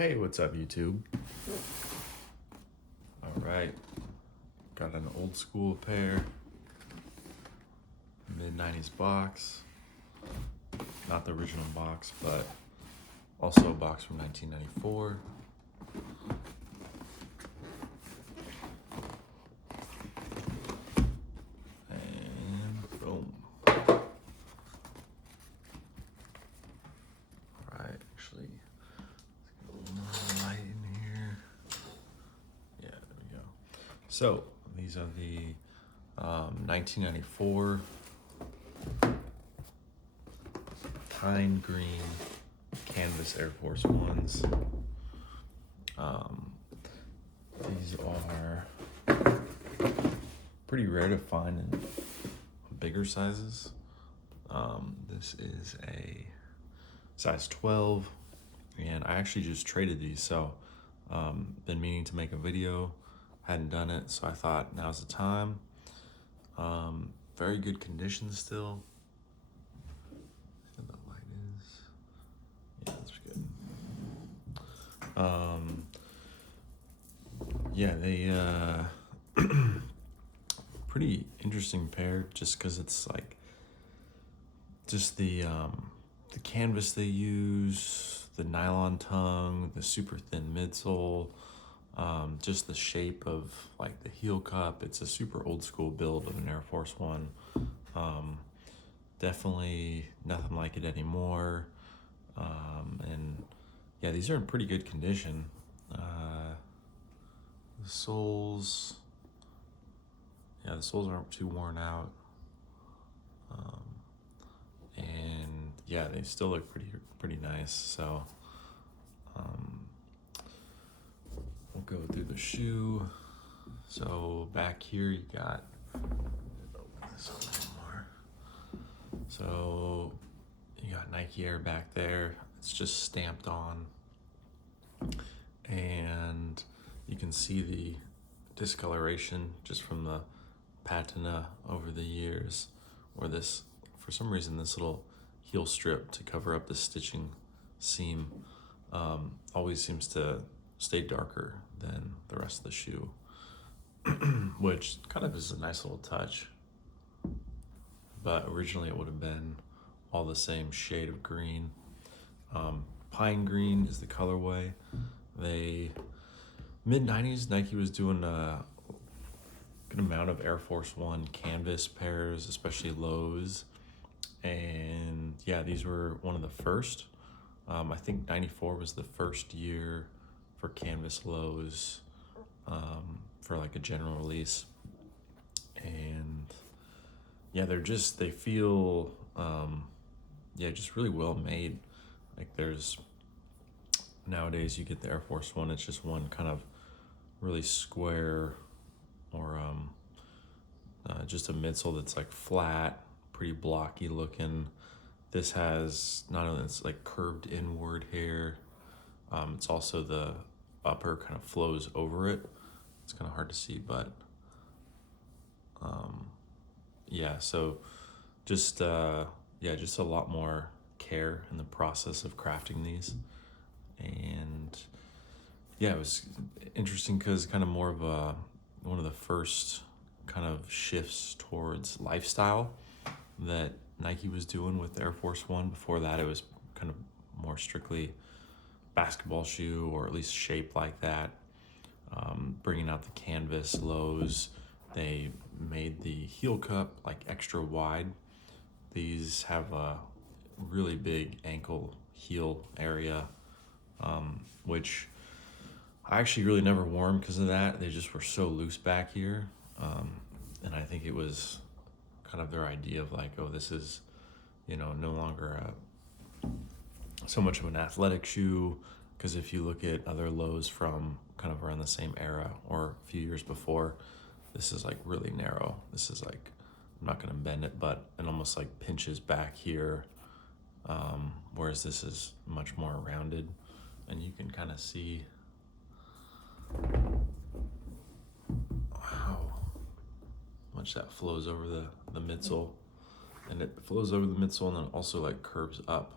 Hey, what's up, YouTube? All right, got an old school pair, mid-90s box. Not the original box, but also a box from 1994. And boom. All right, actually, let's get a little more light in here. Yeah, there we go. So these are the 1994 pine green canvas Air Force Ones. These are pretty rare to find in bigger sizes. This is a size 12, and I actually just traded these, so been meaning to make a video, hadn't done it, so I thought now's the time. Very good condition still. The light is, yeah, that's good. Yeah, they pretty interesting pair, just because it's like just the canvas they use, the nylon tongue, the super thin midsole, just the shape of like the heel cup. It's a super old school build of an Air Force One. Definitely nothing like it anymore. And yeah, these are in pretty good condition. The soles, yeah, the soles aren't too worn out. And yeah, they still look pretty nice. So we'll go through the shoe. So back here you got, open this up a little more. So you got Nike Air back there. It's just stamped on, and you can see the discoloration just from the patina over the years, or this, for some reason, this little heel strip to cover up the stitching seam always seems to stay darker than the rest of the shoe, which kind of is a nice little touch. But originally it would have been all the same shade of green. Pine green is the colorway. Mid-90s, Nike was doing a good amount of Air Force One canvas pairs, especially lows. And yeah, these were one of the first. I think 94 was the first year for canvas lows for like a general release. And yeah, they feel, just really well made. Like nowadays you get the Air Force One, it's just one kind of really square, or just a midsole that's like flat, pretty blocky looking. This has not only it's like curved inward here, it's also the upper kind of flows over it. It's kind of hard to see, but yeah, so just a lot more care in the process of crafting these. And yeah, it was interesting because kind of more of one of the first kind of shifts towards lifestyle that Nike was doing with Air Force One. Before that, it was kind of more strictly basketball shoe, or at least shaped like that. Bringing out the canvas lows, they made the heel cup like extra wide. These have a really big ankle heel area, which I actually really never wore them because of that. They just were so loose back here. And I think it was kind of their idea of like, oh, this is, no longer so much of an athletic shoe. Because if you look at other lows from kind of around the same era or a few years before, this is like really narrow. This is like, I'm not gonna bend it, but it almost like pinches back here. Whereas this is much more rounded, and you can kind of see how much that flows over the midsole. And it flows over the midsole and then also like curves up.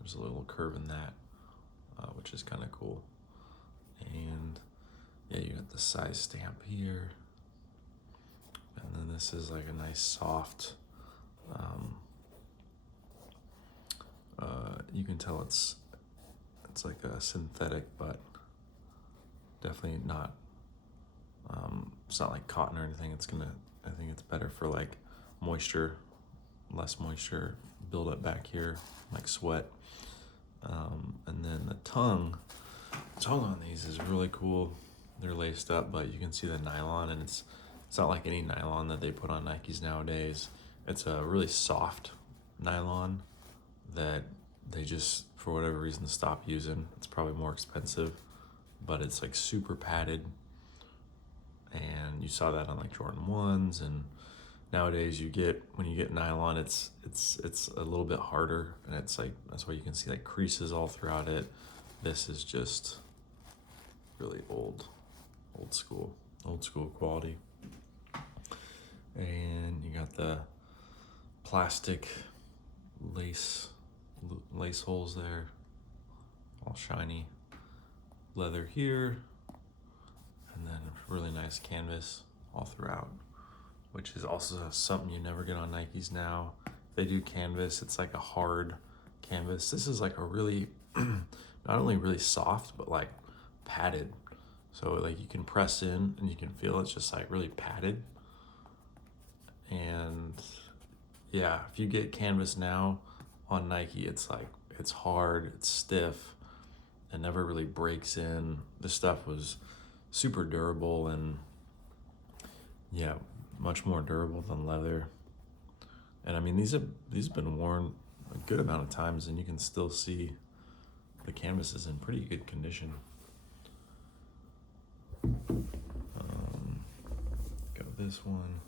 There's a little curve in that, which is kind of cool. yeah, you got the size stamp here. And then this is like a nice soft, you can tell it's like a synthetic, but definitely not, it's not like cotton or anything. I think it's better for like moisture, less moisture build up back here, like sweat. And then the tongue on these is really cool. They're laced up, but you can see the nylon, and it's not like any nylon that they put on Nikes nowadays. It's a really soft nylon that they just, for whatever reason, stop using. It's probably more expensive, but it's like super padded. And you saw that on like Jordan 1s, and nowadays when you get nylon, it's a little bit harder, and it's like, that's why you can see like creases all throughout it. This is just really old school quality. And you got the plastic lace holes there, all shiny. Leather here, and then really nice canvas all throughout, which is also something you never get on Nikes now. If they do canvas, it's like a hard canvas. This is like a really, not only really soft, but like padded. So like you can press in and you can feel it's just like really padded. And yeah, if you get canvas now on Nike, it's like, it's hard, it's stiff, it never really breaks in. This stuff was super durable, and yeah, much more durable than leather. And I mean, these have been worn a good amount of times, and you can still see the canvas is in pretty good condition. Go this one.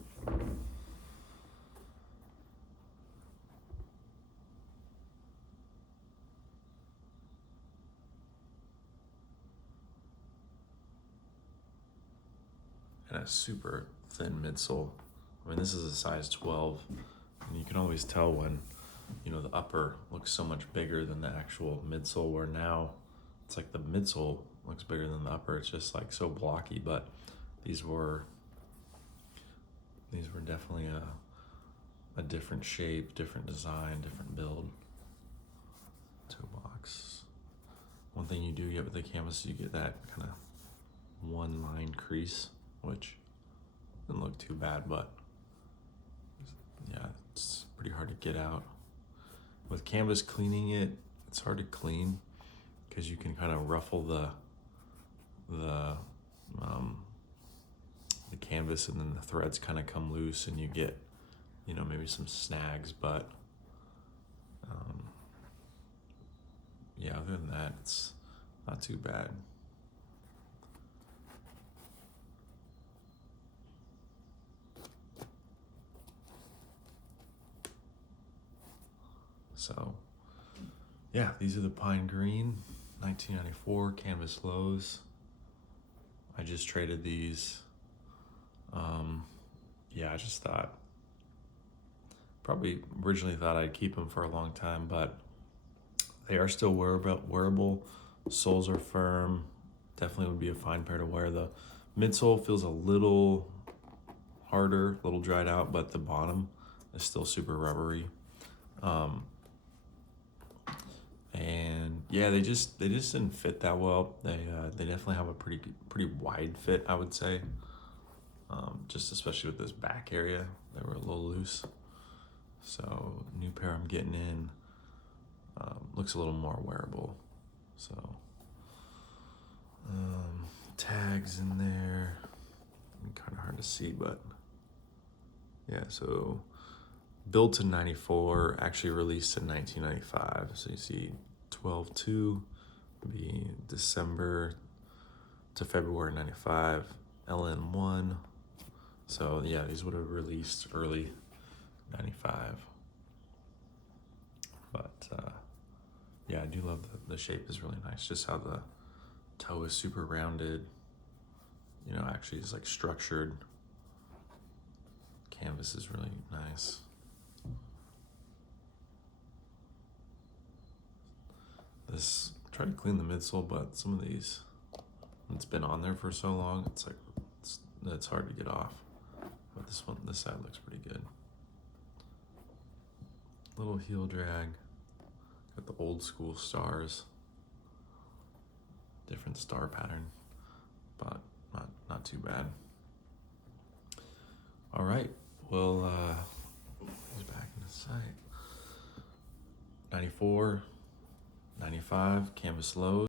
And a super thin midsole. I mean, this is a size 12, and you can always tell when, the upper looks so much bigger than the actual midsole, where now it's like the midsole looks bigger than the upper. It's just like so blocky, but these were definitely a different shape, different design, different build. Toe box. One thing you do get with the canvas is you get that kind of one line crease, which didn't look too bad, but yeah, it's pretty hard to get out. With canvas cleaning it, it's hard to clean because you can kind of ruffle the canvas, and then the threads kind of come loose, and you get, maybe some snags. But yeah, other than that, it's not too bad. So yeah, these are the pine green 1994 canvas lows. I just traded these. Yeah, I just probably originally thought I'd keep them for a long time, but they are still wearable. Soles are firm. Definitely would be a fine pair to wear. The midsole feels a little harder, a little dried out, but the bottom is still super rubbery. And yeah, they just didn't fit that well. They definitely have a pretty wide fit, I would say. Just especially with this back area, they were a little loose. So new pair I'm getting in looks a little more wearable. So tags in there, kind of hard to see, but yeah. So built in 94, actually released in 1995. So you see 12/2 would be December to February 95, LN1. So yeah, these would have released early 95. But yeah, I do love the shape is really nice. Just how the toe is super rounded. Actually it's like structured. Canvas is really nice. Try to clean the midsole, but some of these It's been on there for so long, it's like, it's hard to get off. But this side looks pretty good. Little heel drag. Got the old school stars. Different star pattern, but not too bad. All right, well, he's back in the sight. 94, 95, canvas load.